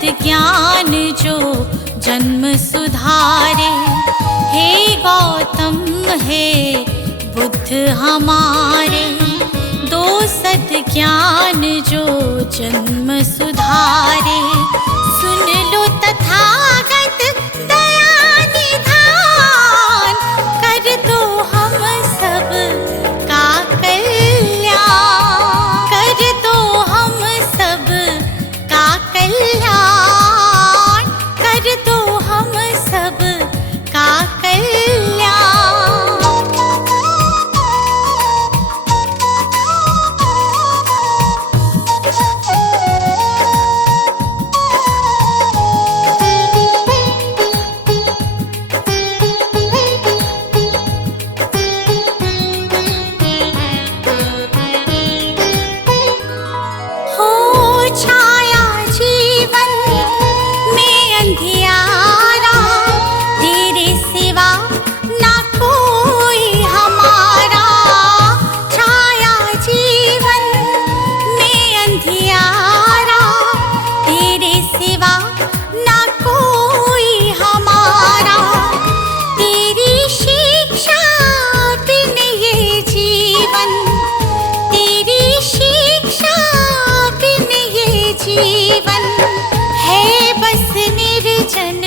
सद्ज्ञान जो जन्म सुधारे। हे गौतम हे बुद्ध हमारे, दो सद्ज्ञान जो जन्म सुधारे। सुन लो तथागत दया निधान, कर दो हम सब का कल्याण, कर दो हम सब का कल्याण, कर दो हम सब का कल्याण। हो छाया जीवन में अंधियारा, तेरे सिवा ना कोई हमारा। छाया जीवन में अंधियारा, तेरे सिवा ना कोई हमारा। तेरी शिक्षा बिन ये जीवन, तेरी शिक्षा बिन ये जीवन है बस निर्जन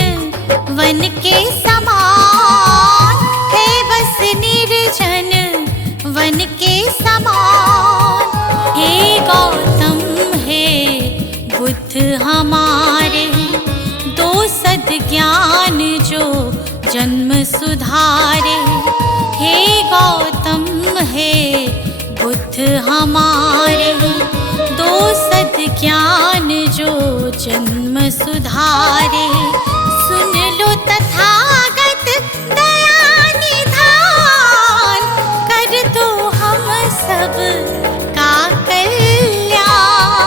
वन के समान, है बस निर्जन वन के समान। हे गौतम हे बुद्ध हमारे, दो सद्ज्ञान जो जन्म सुधारे। हे गौतम हे बुद्ध हमारे, दो सद्ज्ञान जो जन्म सुधारे। सुन लो तथागत दया निधान, कर दो हम सब का कल्याण,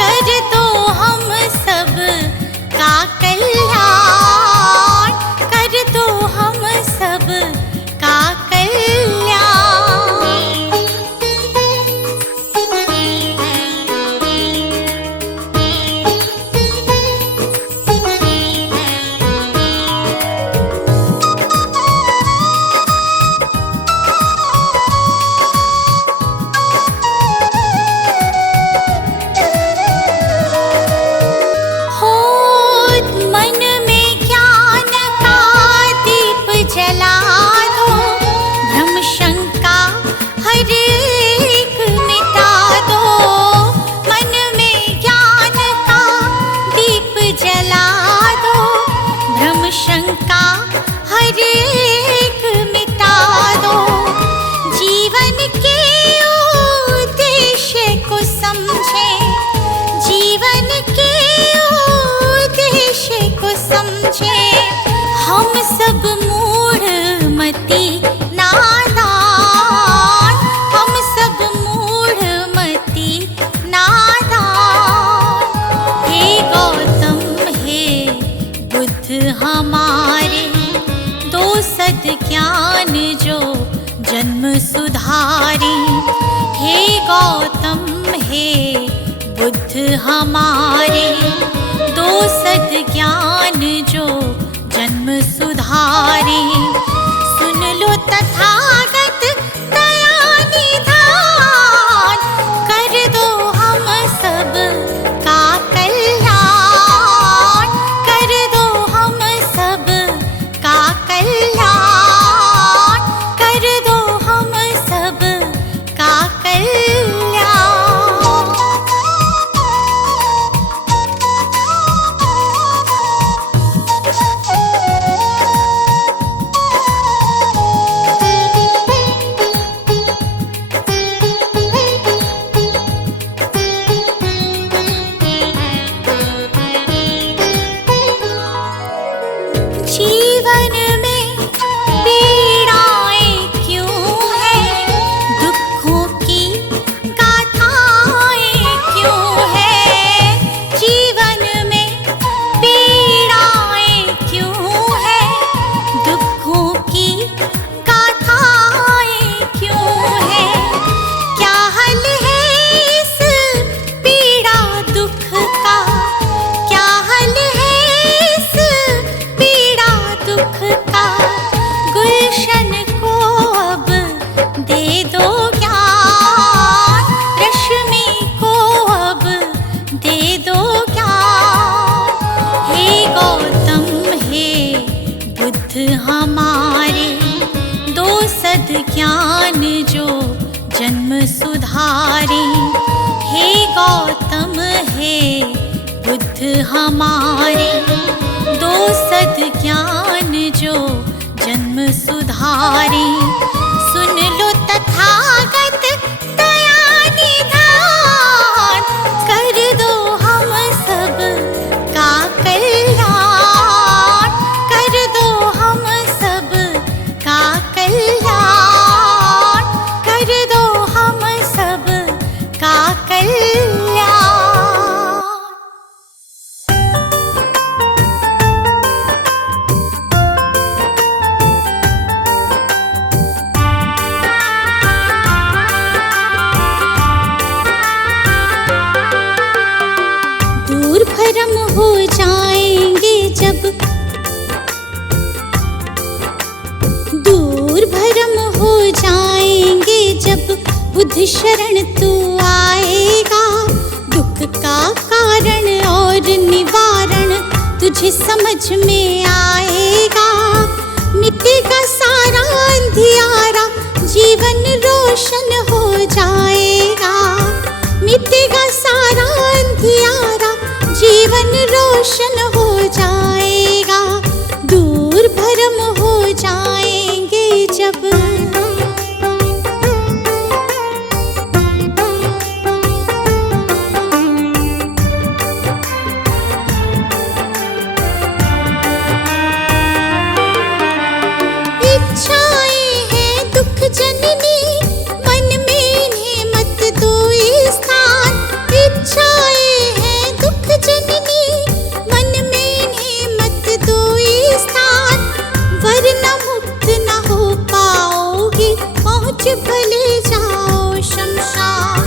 कर दो हम सब का कल्याण, कर दो हम सब का कल्याण। हो मन में ज्ञान का दीप जला दो, भ्रम शंका हर एक मिटा दो। मन में ज्ञान का दीप जला दो, भ्रम शंका हर एक मिटा दो। जीवन के उद्देश्य को समझे, जीवन के उद्देश्य को समझे। हम सब मूढ़ मति नादान, हम सब मूढ़ मति नादान। हे गौतम हे बुद्ध हमारे, दो सद्ज्ञान जो जन्म सुधारे। हे गौतम हे बुद्ध हमारे, दो सद्ज्ञान जो जन्म सुधारे। सुन लो तथागत दया निधान, कर दो हम सब का कल्याण, कर दो हम सब का कल्याण, कर दो हम सब का कल्याण। बुद्ध हमारे, दो सद ज्ञान जो जन्म सुधारे। हे गौतम हे बुद्ध हमारे, दो सद ज्ञान जो जन्म सुधारे। सुन लो तथागत दया निधान, कर दो हम सब का कल्याण, कर दो हम सब का कल्याण, कर दो हम सब का कल्याण। दूर भरम हो जाएंगे जब, दूर भरम हो जाएंगे जब बुद्ध शरण तू आएगा। दुख का कारण और निवारण तुझे समझ में आएगा। मिटेगा सारा अंधियारा, जीवन रोशन हो जाएगा। मिटेगा सारा अंधियारा, जीवन रोशन हो जाएगा। दूर भरम हो जाएंगे जब। इच्छाएं हैं दुख जननी, मन में इन्हें मत दो स्थान। इच्छाएं हैं दुख जननी, मन में इन्हें मत दो स्थान। वरना मुक्त न हो पाओगे, पहुँच भले जाओ शमशान।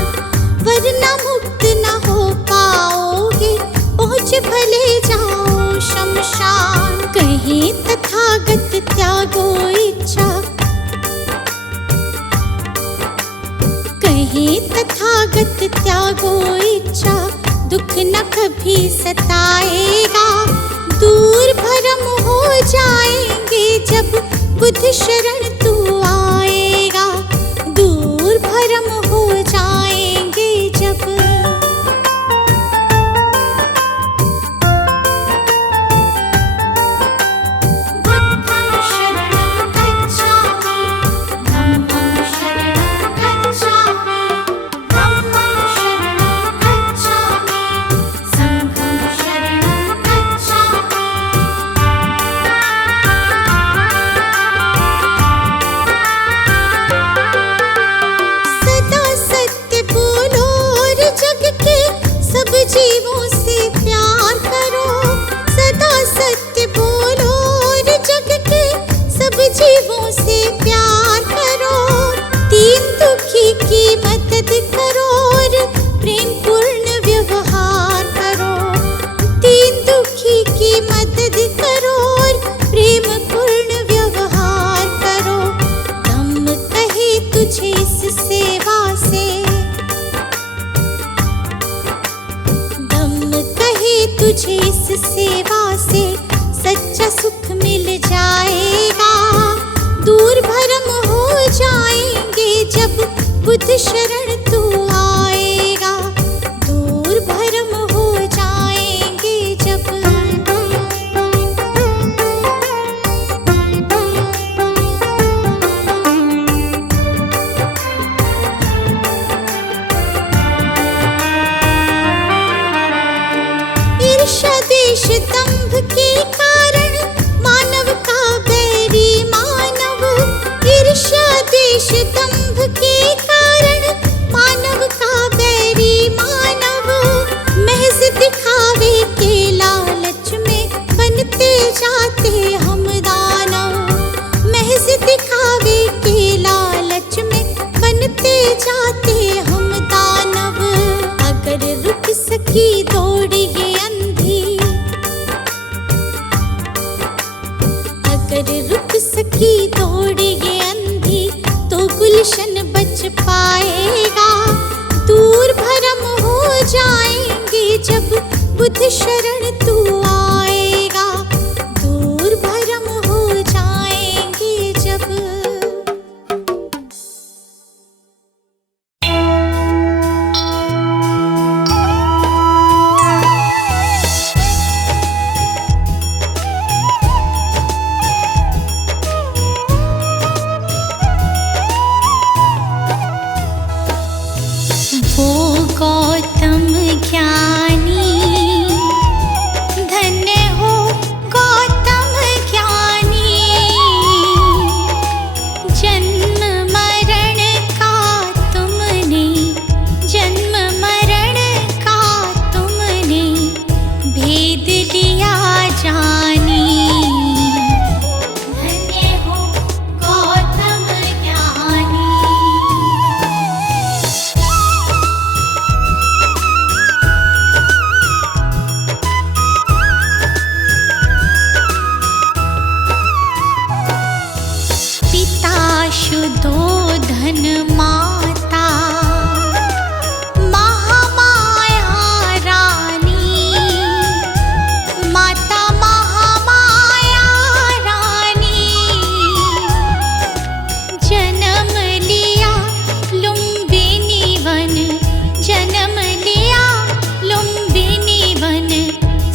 वरना मुक्त न हो पाओगे, पहुँच भले जाओ शमशान। कहीं तथागत त्यागो इच्छा, कहीं तथागत त्यागो इच्छा, दुख न कभी सताएगा। दूर भरम हो जाएंगे जब बुद्ध शरण तू आएगा। दूर भरम हो जाएंगे जब। बुद्धं शरणं गच्छामि, धम्मं शरणं गच्छामि, धम्मं शरणं गच्छामि, संघं शरणं गच्छामि। सदा सत्य बोलो और जग के सब जीवों से प्यार करो। सदा सत्य बोलो और जग के सब जीवों से प्यार करो। दीन दुखी की मदद करो और प्रेम पूर्ण व्यवहार करो। दीन दुखी की मदद करो और प्रेम पूर्ण व्यवहार करो। धम्म कहे तुझे इस सेवा से, धम्म कहे तुझे इस सेवा से सच्चा सुख मिल जाएगा। दूर भरम हो जाएंगे जब बुद्ध शरण तू आएगा। दूर भरम हो जाएंगे जब। ईर्ष्या द्वेष दंभ के कारण मानव का बैरी मानव। ईर्ष्या द्वेष दंभ के कारण मानव का बैरी मानव। महज दिखावे के लालच में बनते जाते हम दानव। महज दिखावे के लालच में बनते जाते हम दानव। अगर रुक सकी दौड़ ये अंधी, अगर रुक सकी दौड़ ये अंधी, तो गुलशन बच पाएगा। दूर भरम हो जाएंगे जब बुद्ध शरण तू आएगा। दूर भरम हो यशोदोधन माता, महामाया रानी, माता महामाया रानी, जन्म लिया लुम्बिनी वन, जन्म लिया लुम्बिनी वन,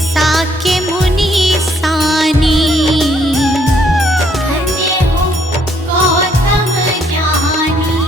साके मुनि सानी। धन्य हो गौतम ज्ञानी।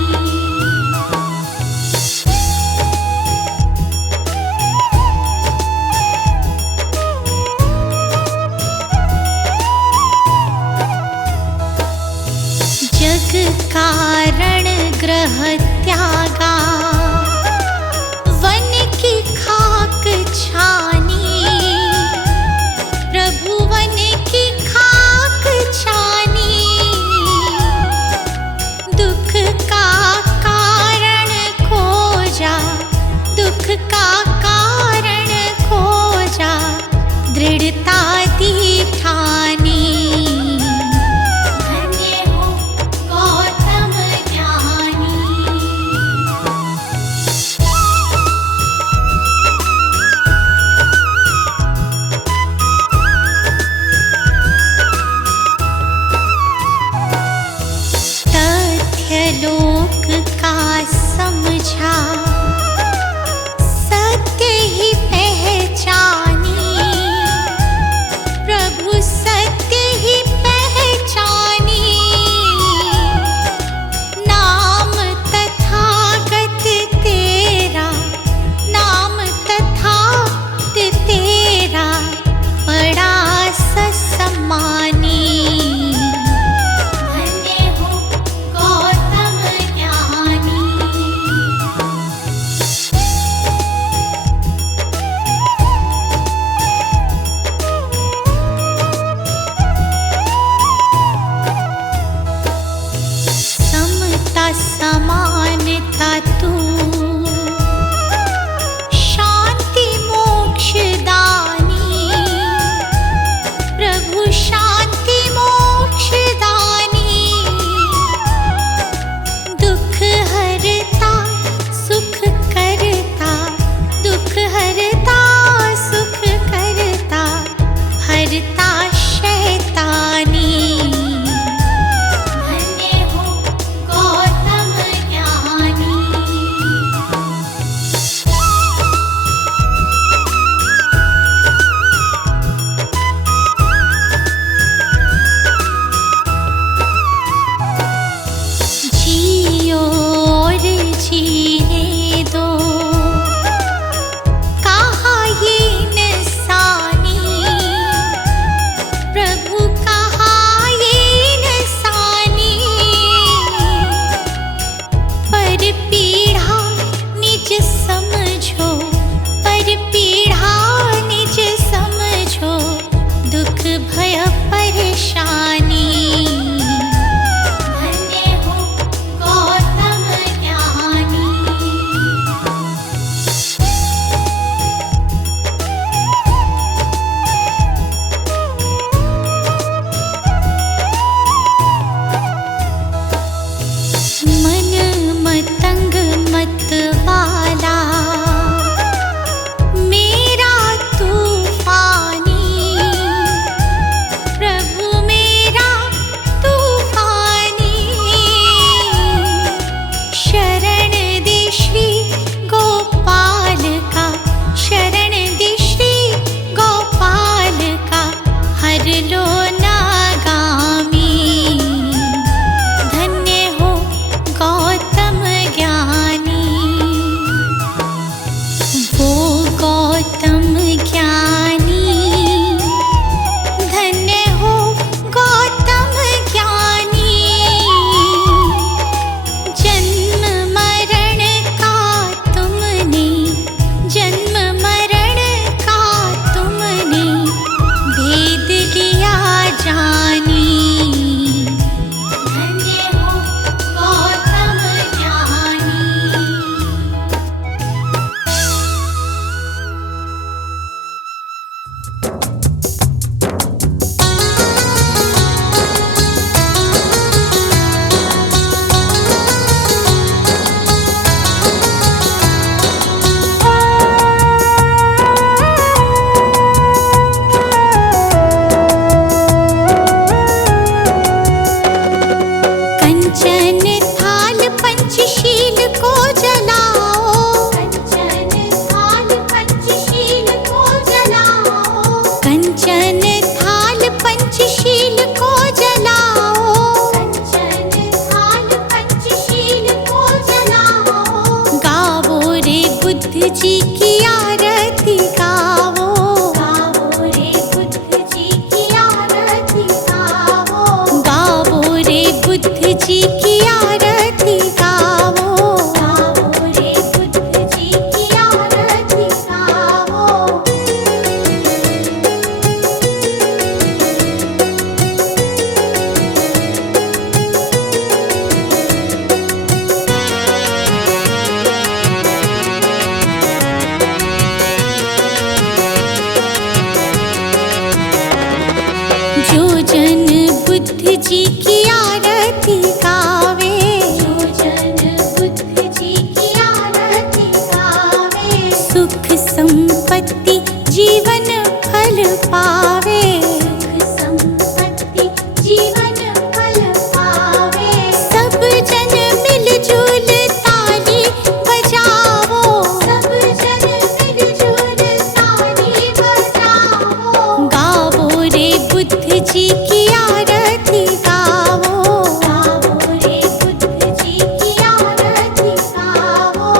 जी की आरती गावे, जो जन बुद्ध जी की आरती गावे, सुख संपत्ति जीवन फल पावे, सुख संपत्ति जीवन फल पावे। सब जन मिलजुल ताली बजाओ, सब जन मिलजुल ताली बजाओ, गावो रे बुद्ध जी की आरती गावो, गावो रे बुद्ध जी की आरती गावो।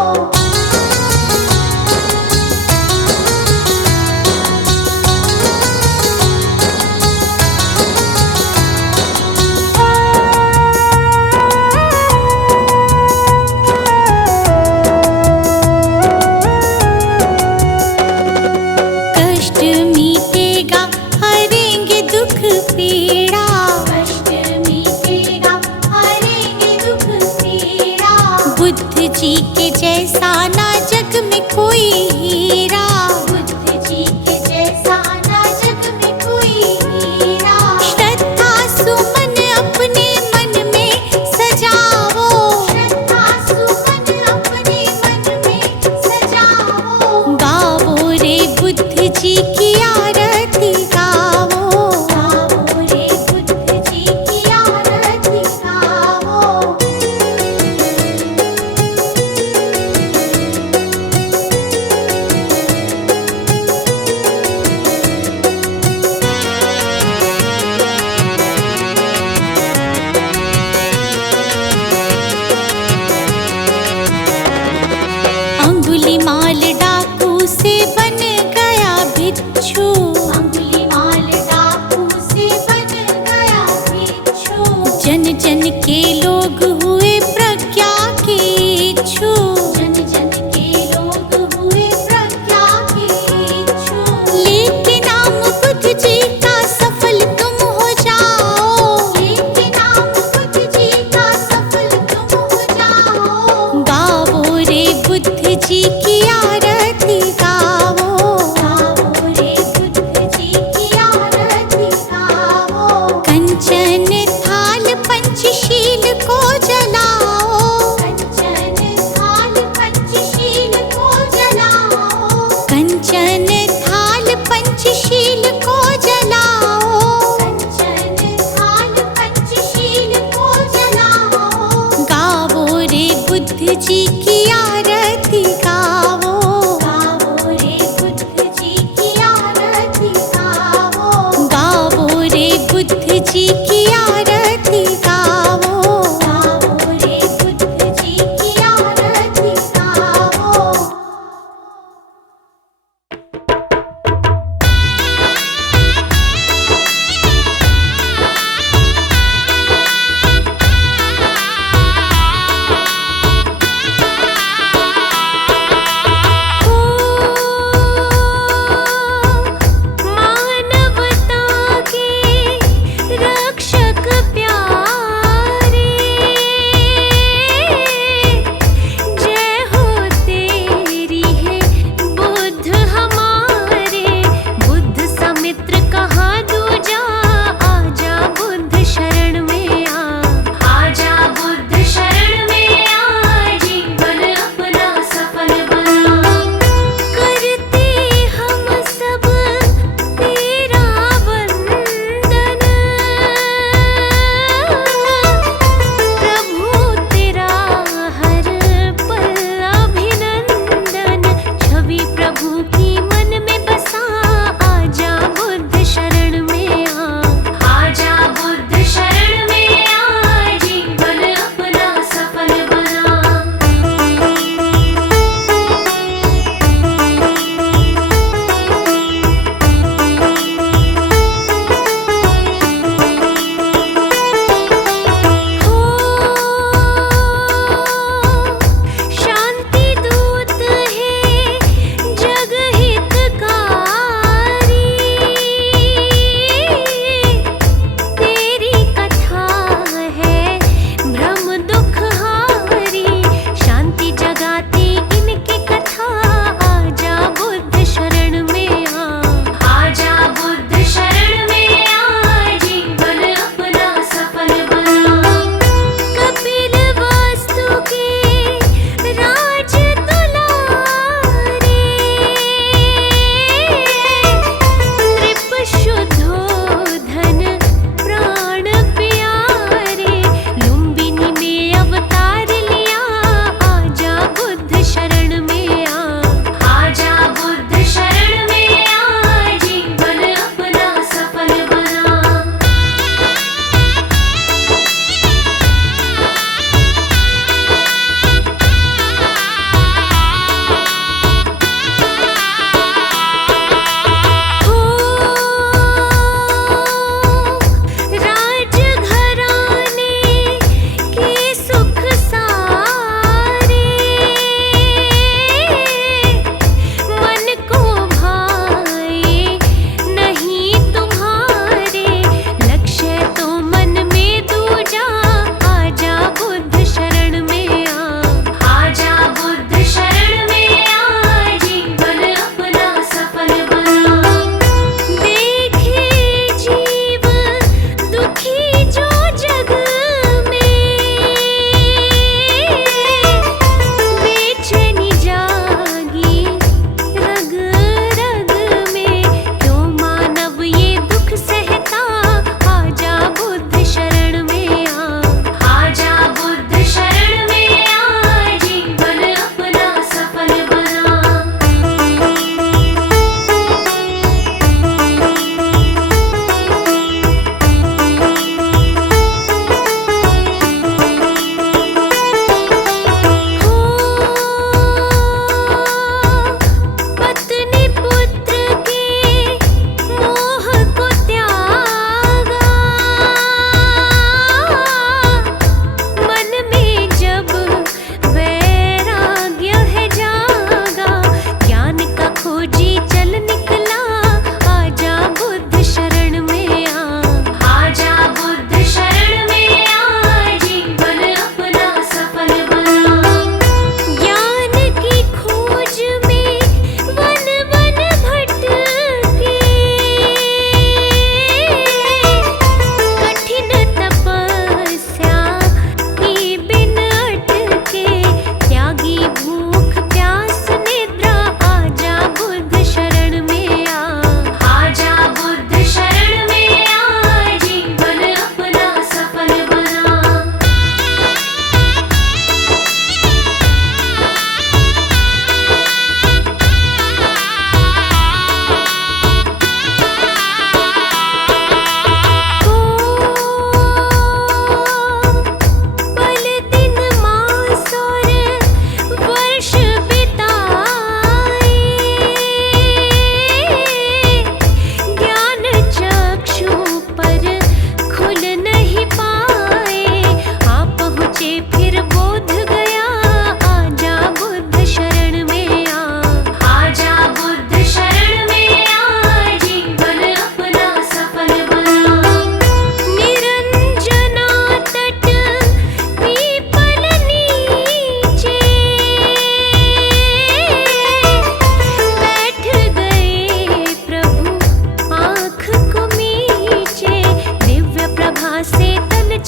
कष्ट मीटेगा हरेंगे दुख पीड़ा, कष्ट मीटेगा हरेंगे दुख पीड़ा, बुद्ध जी के जैसा ना जग में कोई हीरा, बुद्ध जी के जैसा ना जग में कोई हीरा। श्रद्धा सुमन अपने मन में सजाओ, श्रद्धा सुमन अपने मन में सजाओ, गावो रे बुद्ध जी की आरती गावो, गावो रे बुद्ध जी की आरती गावो। अंगुलीमाल डाकू से बन गया भिक्षु, अंगुलीमाल डाकू से बन गया भिक्षु, जन जन के लोग हुए प्रज्ञा के इच्छु, जन जन के लोग हुए प्रज्ञा के इच्छु। लेके नाम बुद्ध जी का सफल तुम हो जाओ, लेके नाम बुद्ध जी का सफल तुम हो जाओ, गावो रे बुद्ध जी की आरती गावो, गावो रे बुद्ध जी की आरती गावो। कंचन थाल पंचशील को जलाओ, कंचन थाल पंचशील को जलाओ, कंचन थाल पंचशील को जलाओ, कंचन थाल पंचशील को जलाओ, गावो रे बुद्ध जी की आरती गावो, गावो रे बुद्ध जी की आरती गावो, गावो रे बुद्ध जी की आरती गावो, गावो रे बुद्ध जी की आरती गावो।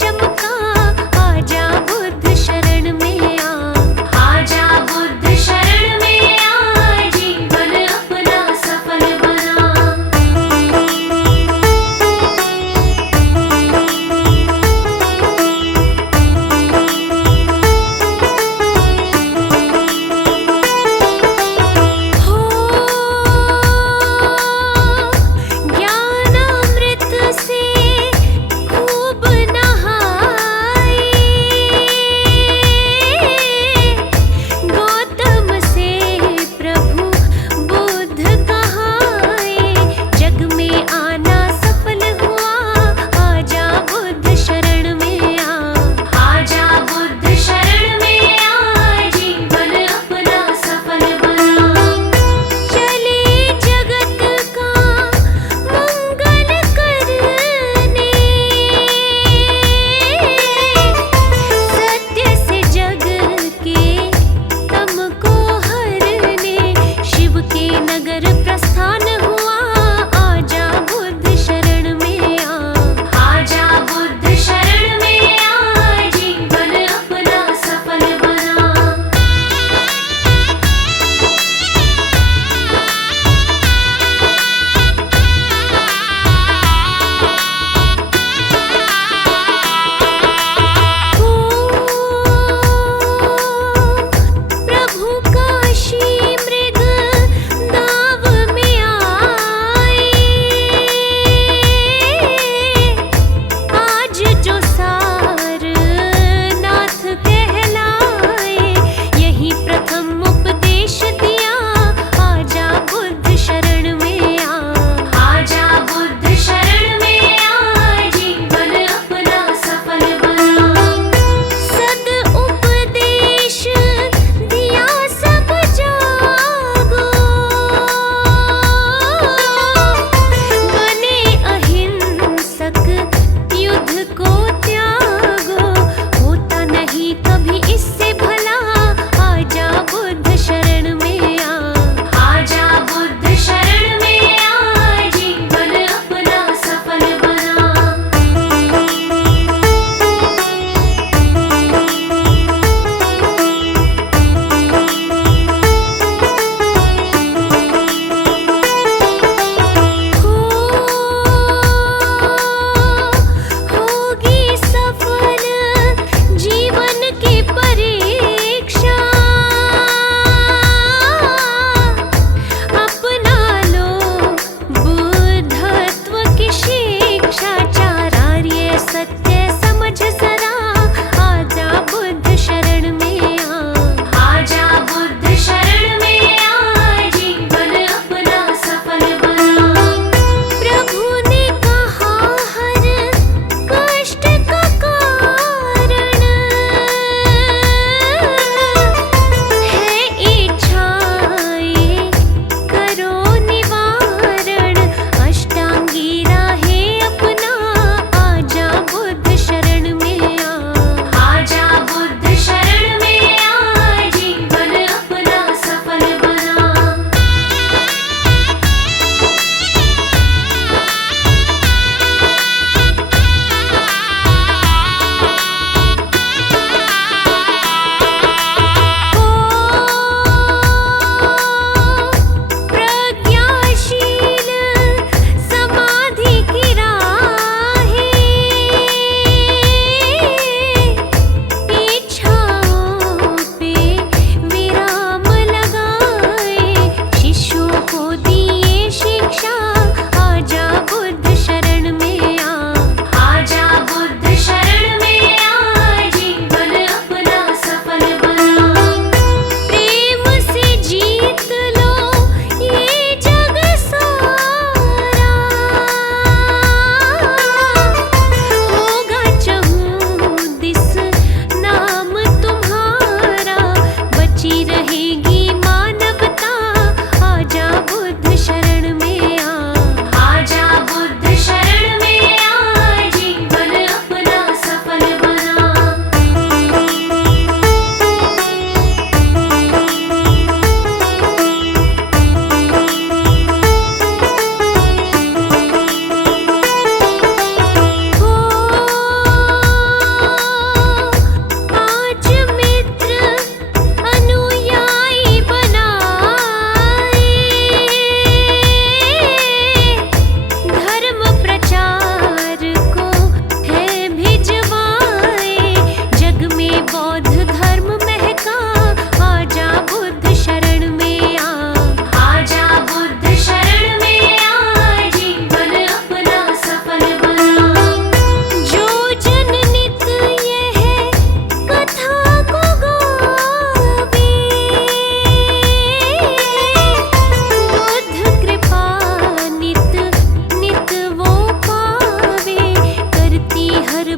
चमका, आजा बुद्ध शरण में आ, आजा बुद्ध शरण में आ, जीवन अपना सफल बना। हो ज्ञानामृत से खूब नहा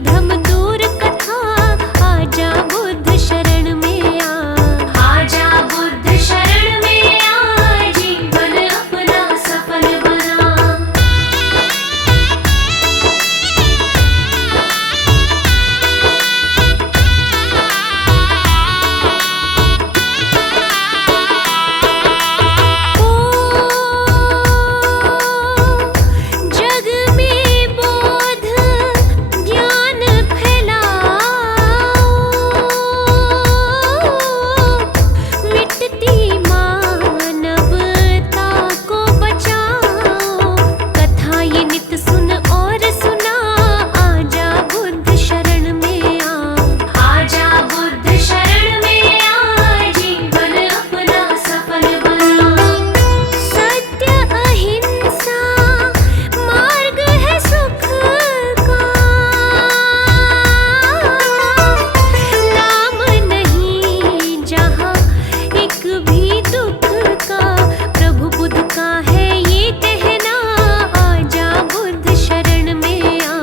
भ्रम दूर कथा, आजा बुद्ध शरण में आ। आजा बुद्ध शरण में आ, जीवन अपना सफल बना। जग में बोध ज्ञान फैलाओ, मिटती मानवता को बचाओ। कथा ये नित सुन और सुना, आजा बुद्ध शरण में आ। आजा बुद्ध शरण में आ, जीवन अपना सफल बना। सत्य अहिंसा मार्ग है सुख का, नाम नहीं जहाँ एक भी दुख का। प्रभु बुद्ध का है ये कहना, आजा बुद्ध शरण में आ।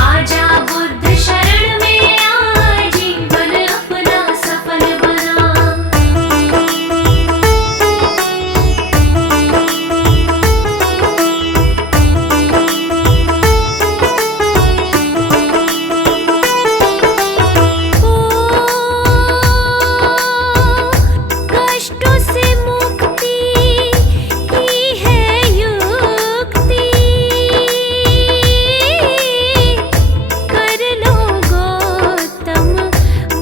आजा बुद्ध शरण में आ, जीवन अपना सफल बना। कष्टों से मुक्ति ही है युक्ति, कर लो गौतम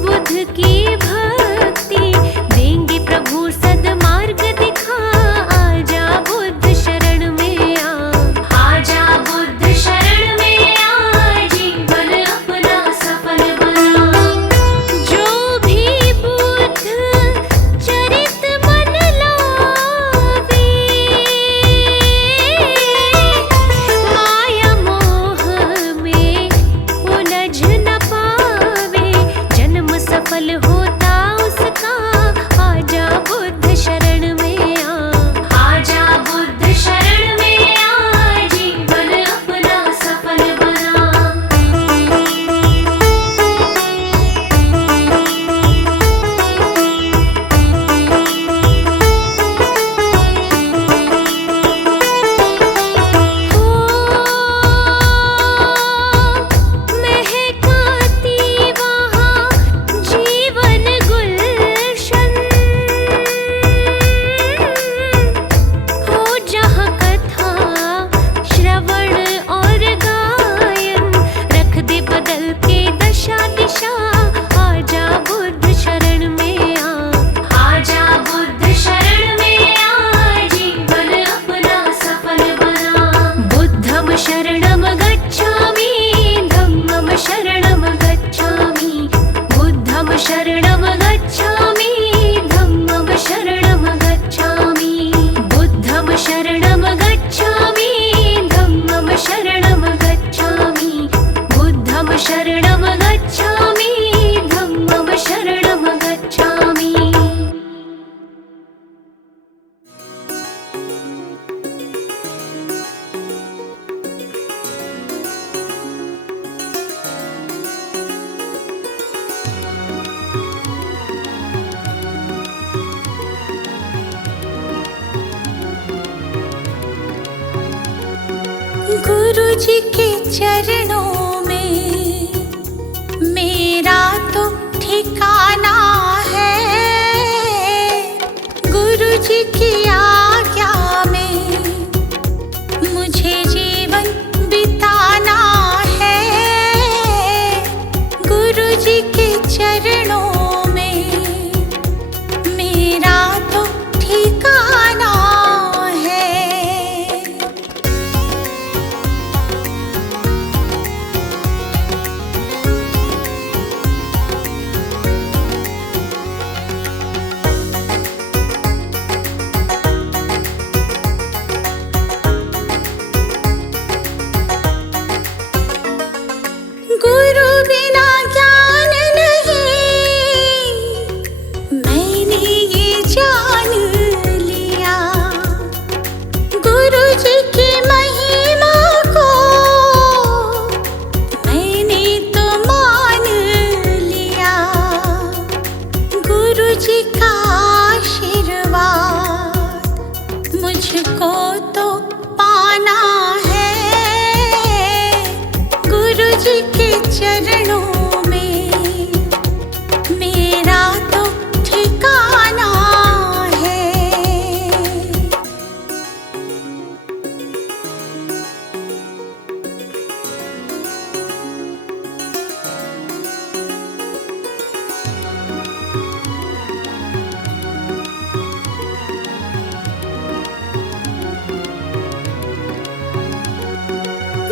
बुद्ध की भक्ति। देंगे प्रभु सद्मार्ग दिखा, आजा बुद्ध शरण में आ। आजा बुद्ध शरण में आ, जीवन अपना सफल बना। जो भी बुद्ध चरित मन लावे, माया मोह में उलझ न पावे। जन्म सफल होता उसका, आजा बुद्ध शरण में आ। आजा बुद्ध शरण में आ, जीवन अपना सफल बना। महकाती वहाँ जीवन गुलशन, हो जहाँ कथा श्रवण और गायन। रख दे बदल के दशा दिशा, आजा बुद्ध शरण में आ। आजा बुद्ध शरण में आ, जीवन अपना सफल बना। बुद्धं शरणं गच्छामि, धम्मं शरणं गच्छामि। बुद्धं शरणं गच्छामि, धम्मं शरणं गच्छामि। बुद्धं शरणं गच्छामि, धम्मं शरणं गच्छामि। बुद्धं शरणं गच्छामि, धम्मं शरणं गच्छामि। गुरु जी के चरणों में मेरा तो ठिकाना है। गुरु जी की आज्ञा में मुझे जीवन बिताना है। गुरु जी के चरणों में मेरा तो ठिकाना है। जी की महिमा को मैंने तो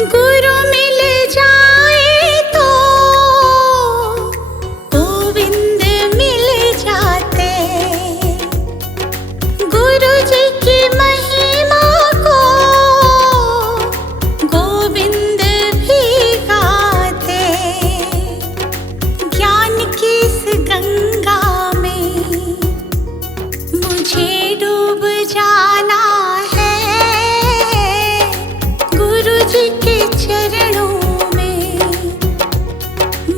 गुरु मिल जाए तो गोविंद मिल जाते। गुरु जी की महिमा को गोविंद भी गाते। ज्ञान की इस गंगा में मुझे डूब जाना है। गुरु जी के चरणों में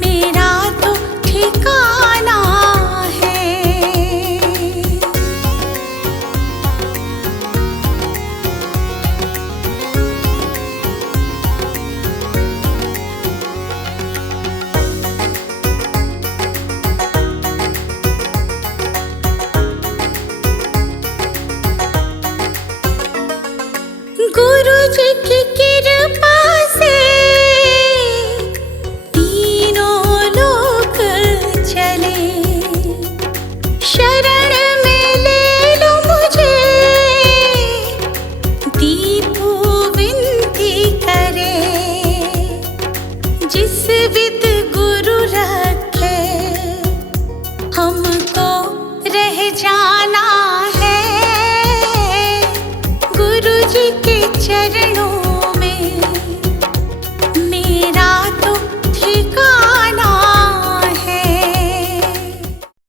मेरा तो ठिकाना है। गुरु जी की कृपा से तीनों लोक चले। शरण में ले लो मुझे, दीपू विनती करे। जिस विद गुरु रखे हमको रह जाना है। गुरु जी के चरणों में मेरा तो ठिकाना है।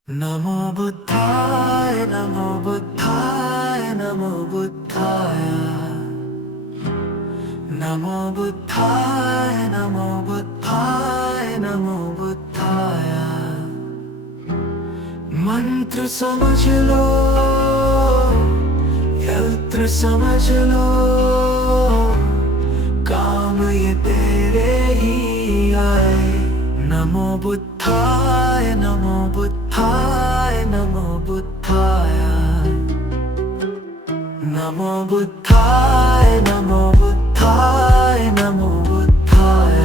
नमो बुद्धाय नमो बुद्धाय नमो बुद्धाय। नमो बुद्धाय नमो बुद्धाय नमो बुद्धाय। मंत्र समझ लो, यंत्र समझ लो, काम ये तेरे ही आए। नमो बुद्धाय नमो बुद्धाय नमो बुद्धाय। नमो बुद्धाय नमो बुद्धाय नमो बुद्धाय।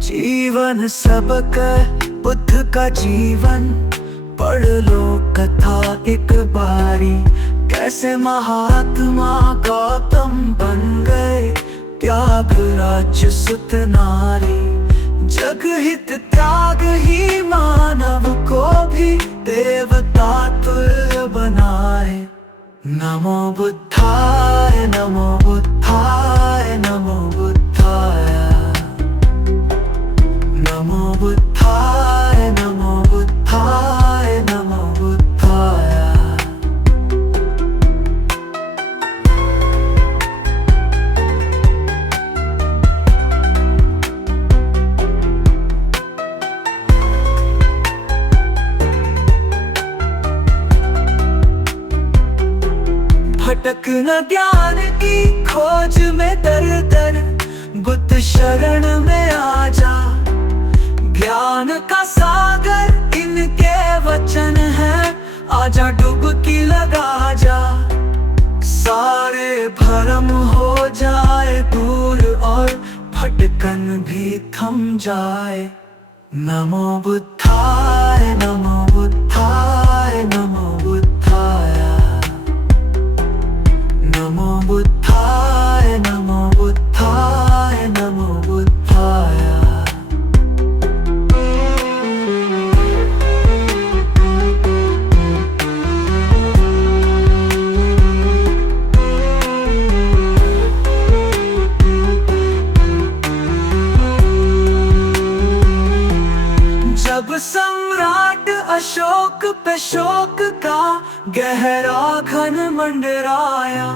जीवन सबक बुद्ध का जीवन पढ़ लो कथा एक बारी। कैसे महात्मा गौतम बन गए, त्याग राज्य सुत नारी। जग हित त्याग ही मानव को भी देवता तुल्य बनाए। नमो बुद्धाय नमो बुद्धाय नमो बुद्धाय। नमो बुद्धाय नमो बुद्धाय नमो बुद्धाय। भटक न ज्ञान की खोज में दर दर, बुद्ध शरण में आ जा। ज्ञान का सागर इनके वचन है, आजा डुबकी लगा जा। सारे भरम हो जाए दूर और भटकन भी थम जाए। नमो बुद्धाय नमो बुद्धाय नमो बुद्धाय। नमो बुद्धाय नमो बुद्धाय नमो बुद्धाय। जब सम्राट अशोक पे शोक का गहरा घन मंडराया,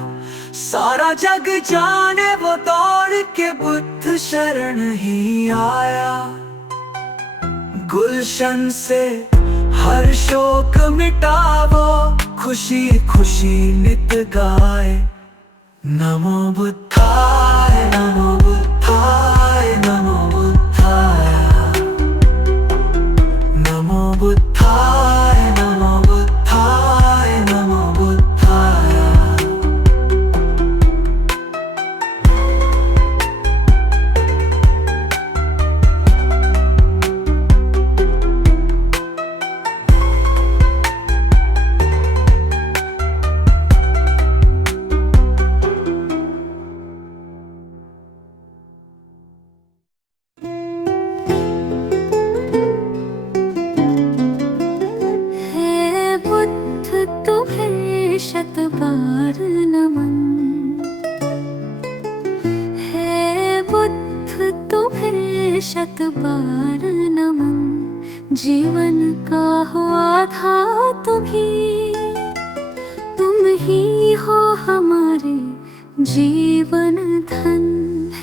सारा जग जाने वो दौड़ के बुद्ध शरण ही आया। गुलशन से हर शोक मिटावो, खुशी खुशी नित गाए। नमो बुद्धाय नमो बुद्धाय नमो बुद्धाय। नमो बुद्धाय नमो बुद्धाय नमो बुद्धाय। शत बार नमन। जीवन का हो आधार तुम ही हो हमारे जीवन धन।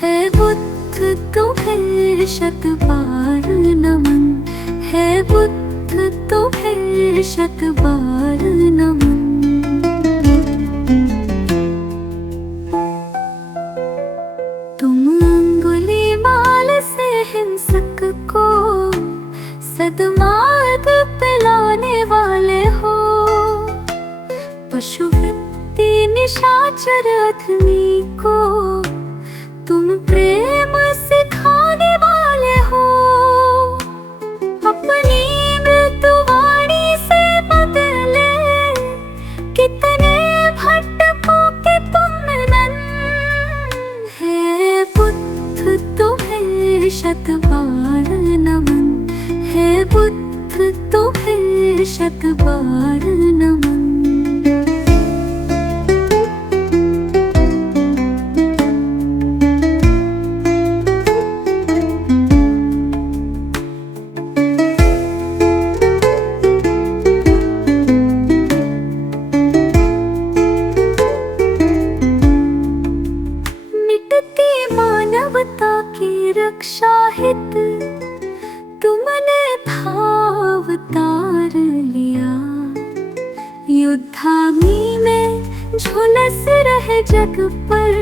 है बुद्ध तुम्हें शत बार नमन। है बुद्ध तुम्हें शत बार नमन। तुम अंगुलीमाल से हिंसक को सद्मार्ग पिलाने वाले हो। पशुवृत्ति निशाचर अधमी को तुम प्रेम सिखाने वाले हो। अपनी मृत्युवाणी से बदले कितने भटकों के तुम नन। है बुद्ध तुम्हें शत बार नमन। है बुद्ध तुम्हें शत बार नमन। मानवता की रक्षा हित तुमने अवतार लिया। युद्धाग्नि में झुलस रहे जग पर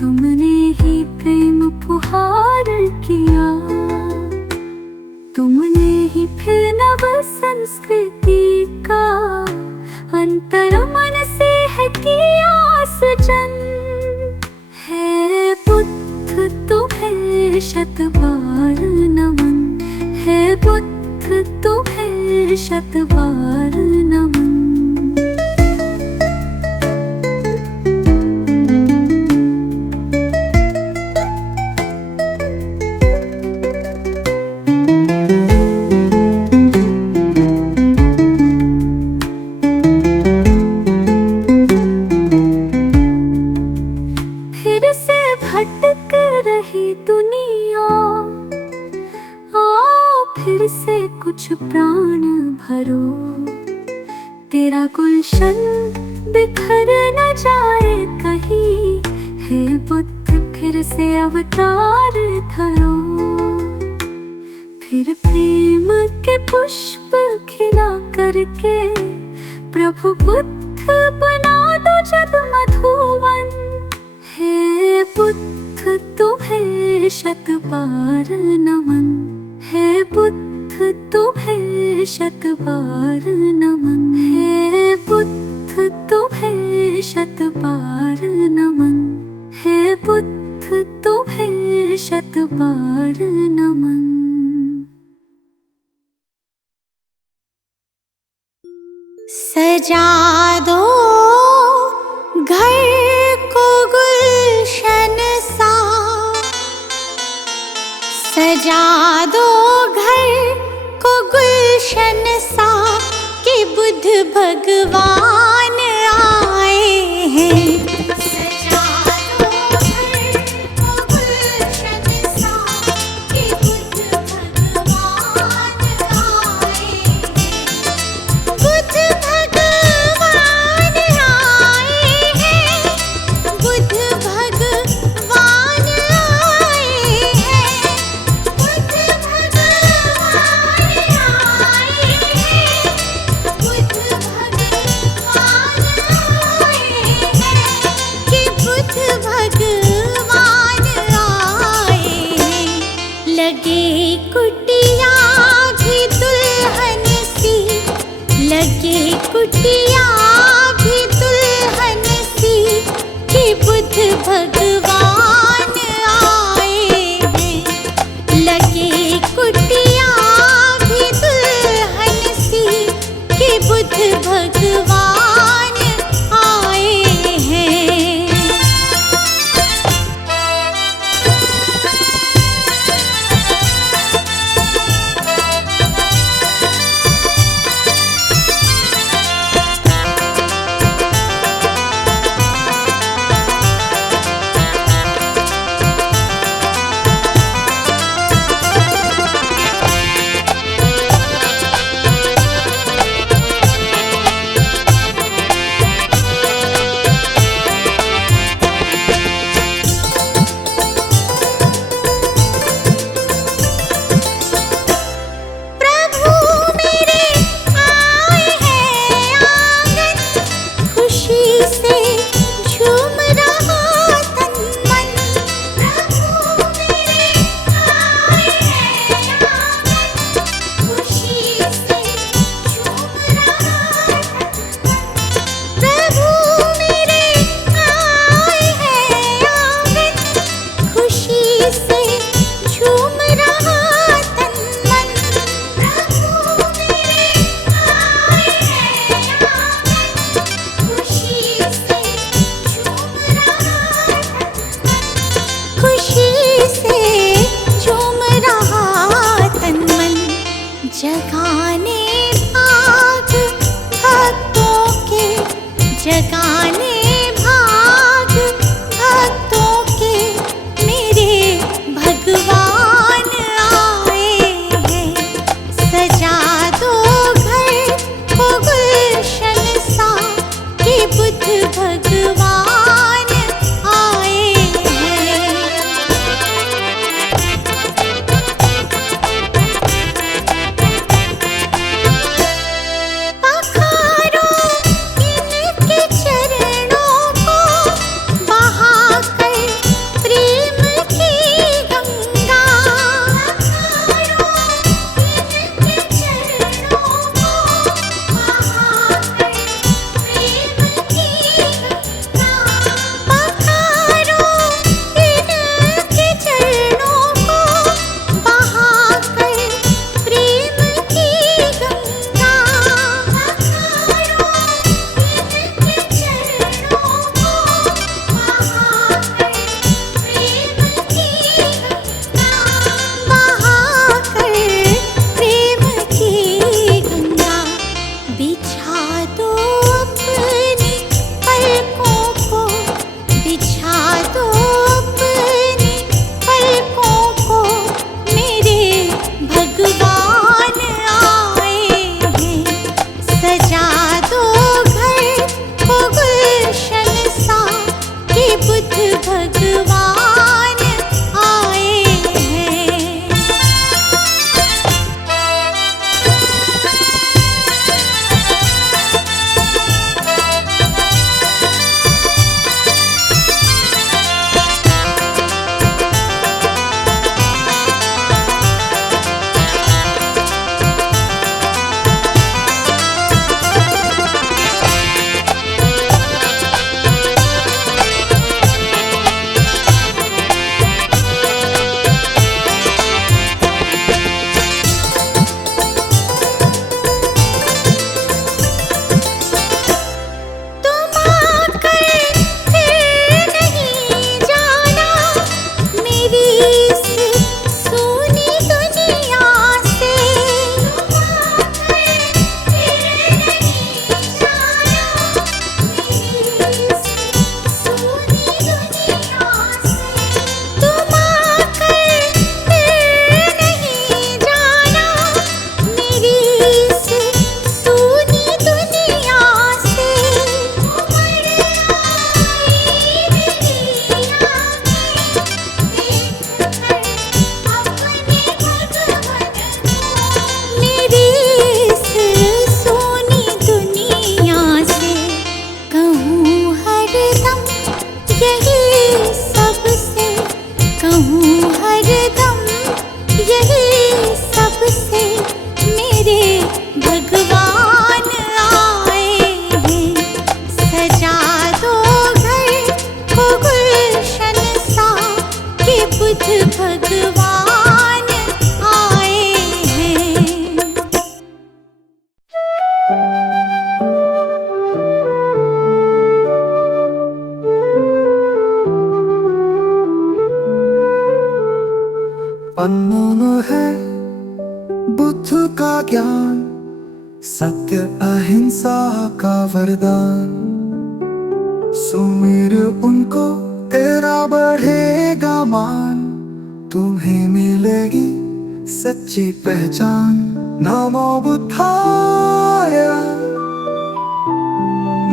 तुमने ही प्रेम फुहार किया। तुमने ही फिर नव संस्कृति का अंतर मन से है किया सृजन। है बुद्ध तुम्हें शत बार नमन। है बुद्ध तुम्हें शत बार नमन। फिर से भटक रही दुनिया आओ फिर से कुछ प्राण भरो। तेरा गुलशन बिखर न जाए कहीं। हे बुद्ध फिर से अवतार धरो। फिर प्रेम के पुष्प खिला करके प्रभु बुद्ध बना दो जग मधुवन। हे बुद्ध तुम्हें शत बार नमन। है बुद्ध तुम्हें शत बार नमन। है बुद्ध तुम्हें शत बार नमन। है बुद्ध तुम्हें शत बार नमन। सजा दो घर को गुलशन सा। सजा दो घर को गुलशन सा कि बुद्ध भगवान आए हैं। सजा दो घर को गुलशन सा कि बुद्ध भगवान आए हैं। बुद्ध भगवान आए हैं। बुद्ध भगवान आए हैं। बुद्ध भगवान आए हैं। बुद्ध भगवान आए हैं कि बुद्ध भगवान आए हैं। लगे कुटिया भी दुल्हन सी। लगे कुटिया भी दुल्हन सी कि बुद्ध भगवान आए हैं। लगे कुटिया भी दुल्हन सी कि बुद्ध भगवान आए हैं। है बुद्ध का ज्ञान, सत्य अहिंसा का वरदान। सुमिर उनको तेरा बढ़ेगा मान, तुम्हें मिलेगी सच्ची पहचान। नमो बुद्धाय,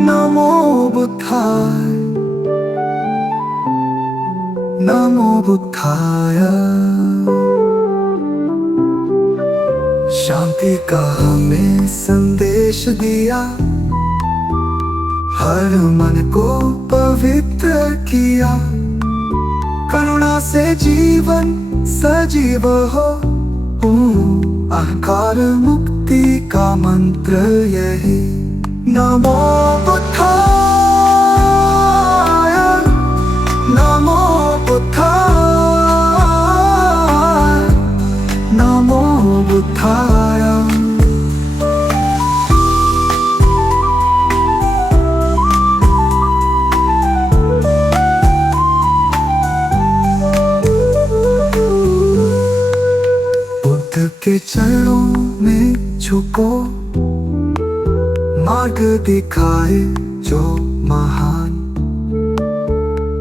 नमो बुद्धाय, नमो बुद्धाय। शांति का हमें संदेश दिया, हर मन को पवित्र किया। करुणा से जीवन सजीव हो, अहंकार मुक्ति का मंत्र यही। नमो बुद्धाय, नमो बुद्धाय, नमो बुद्धाय। बुद्ध के चरणों में झुको, मार्ग दिखाए जो महान।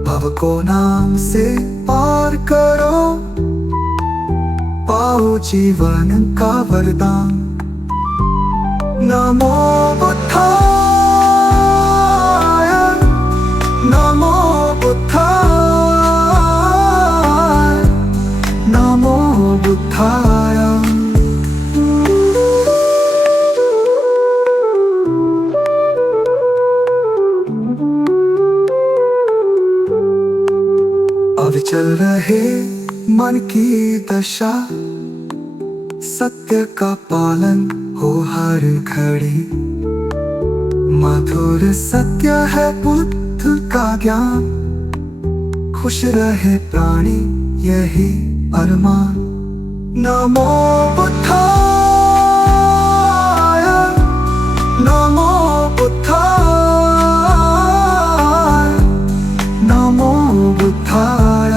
भव को नाम से पार करो, पाओ जीवन का वरदान। नमो बुद्धाय, नमो बुद्धाय, नमो बुद्धाय। अविचल रहे मन की दशा, सत्य का पालन हो हर घड़ी। मधुर सत्य है बुद्ध का ज्ञान, खुश रहे प्राणी यही अरमान। नमो बुद्धाय, नमो बुद्धाय, नमो बुद्धाय।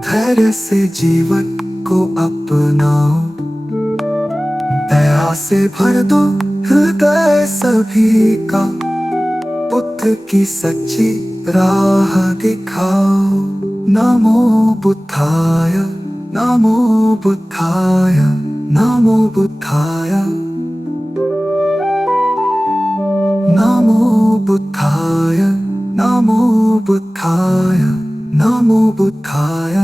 धैर्य से जीवन को अपनाओ, दया से भर दो हृदय सभी का। बुद्ध की सच्ची राह दिखाओ। नमो बुद्धाय, नमो बुद्धाय, नमो बुद्धाय, नमो बुद्धाय, नमो बुद्धाय, नमो बुद्धाय।